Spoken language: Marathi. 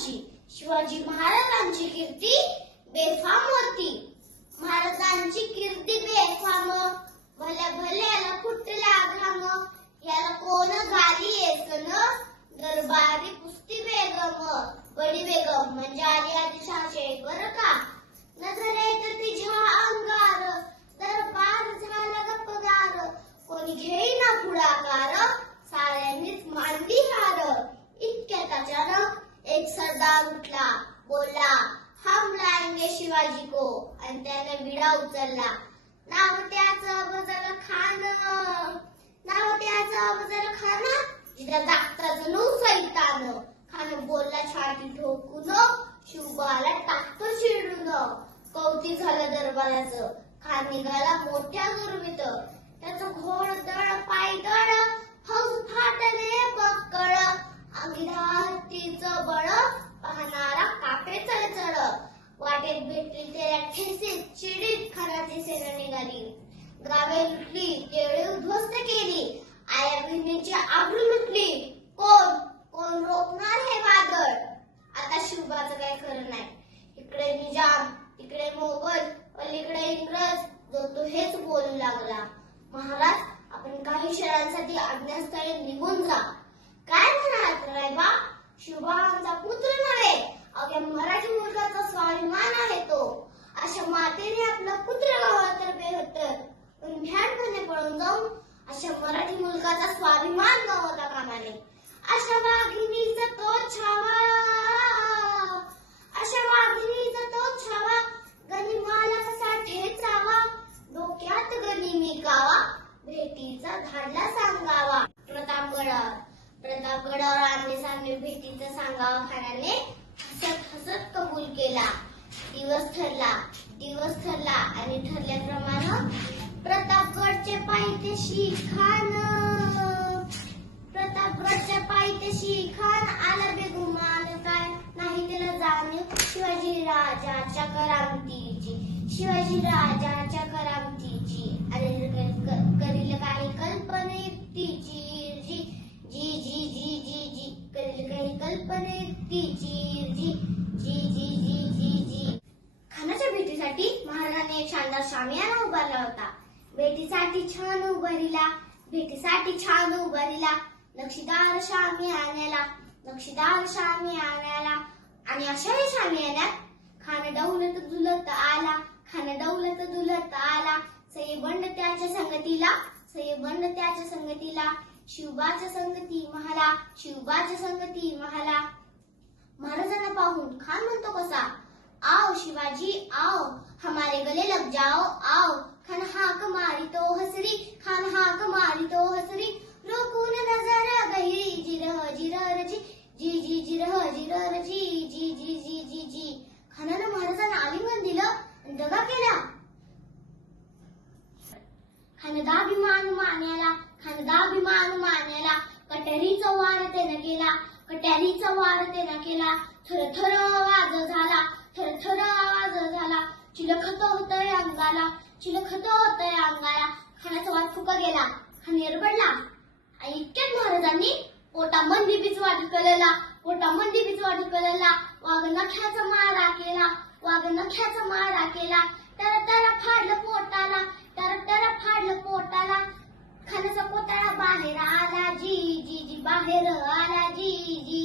शिवाजी. शिवाजी महाराजांची कीर्ती बेफाम होती. महाराजांची कीर्ती बेफाम. भल्या भल्याला फुटला हम शिवाजी को. आणि त्याने विडा उचलला. नाव त्याचं बजल खान. नाव त्याचं बजल खान. जिथं दाखताचं नऊ सैतान. खान बोलला छाती ठोकून शिवबाला टाकतो चिडून. कौती झालं दरबाराचं. खान निघाला मोठ्या गुरवीत त्याचं घोड दळ पायदळ हौस फाटले चिडीत सेना निघाली गावे लुटली देवळे उद्ध्वस्त केली. आया बहिणीची आबरू लुटली. कोण? कोण रोखणार हे वादळ? आता शिवबाचं काय खरं नाही. इकडे निजाम तिकडे मोगल पलीकडे इंग्रज जो तो हेच बोलू लागला. महाराज आपण काही क्षणांसाठी अज्ञास्थळी निघून जा. काय म्हणाल रायबा? जाऊन अशा मराठी मुलगाचा स्वाभिमान गवता कामाने. अशा वाघिणीचा तो छावा. अशा वाघिणीचा तो छावा. गनिमाला कसा ठेचावा डोक्यात गणी मी गावा भेटीचा धाडला सांगावा. प्रतापगडावर. प्रतापगडावर आमने सामने भेटीचा सांगावा खाण्याने हसत हसत कबूल केला. दिवस ठरला. दिवस ठरला आणि ठरल्याप्रमाणे प्रतापगडचे पायथ्याशी खान. प्रतापगडच्या पायथ्याशी खान आला बेगुमान काय? नाही त्याला जाणीव. शिवाजी राजाच्या करामतीची. शिवाजी राजाच्या करामतीची. आणि करील काही कल्पने तिची जी जी जी जी जी जी. करील काही कल्पने तिची जी जी जी जी जी जी. खानाच्या भेटीसाठी महाराजांनी एक शानदार शामियाना उभारला होता. भेटीसाठी छान उभारीला भेटीसाठी छान उभारीला. नक्षीदार शामी आणायला नक्षीदार शामी आणायला. आणि अशा शामी शामियान्यात खान डौलत दुलत आला खान डौलत दुलत आला. सईबंड त्याच्या संगतीला सईबंड त्याच्या संगतीला. शिवबाच्या संगती महाला शिवबाच्या संगती महाला महाराजांना पाहून खान म्हणतो कसा आओ शिवाजी आओ हमारे गले लग जाओ आओ खान हाक मारी तो हसरी हाक मारी तो हसरी रोकून नजर गहिरी जिरह जिरह जी जी जी जिरह जिरह जी जी जी जी जी जी। खानानं महाराजांना आलिंगन दिलं दगा केला। खानदाभिमान मान्याला खानदाभिमान मान्याला कट्यारीचा वार त्यानं केला कट्यारीचा वार त्यानं केला। थरथर आवाज झाला थरथर आवाज झाला। चिलखत होतय अंगाला चिलखत होतय अंगाला। खानाचा वाद फुका गेला. हा निरबडला आणि इतक्यात महाराजांनी पोटामंदी बीच वाट कळला पोटामंदी बीच वाट कळला वाघ नख्याचा मारा केला. वाघ नख्याचा मारा केला. तर तर फाडलं पोटाला. तर तर फाडलं पोटाला. खाण्याचा पोताळा बाहेर आला. जी जी जी बाहेर आला. जी जी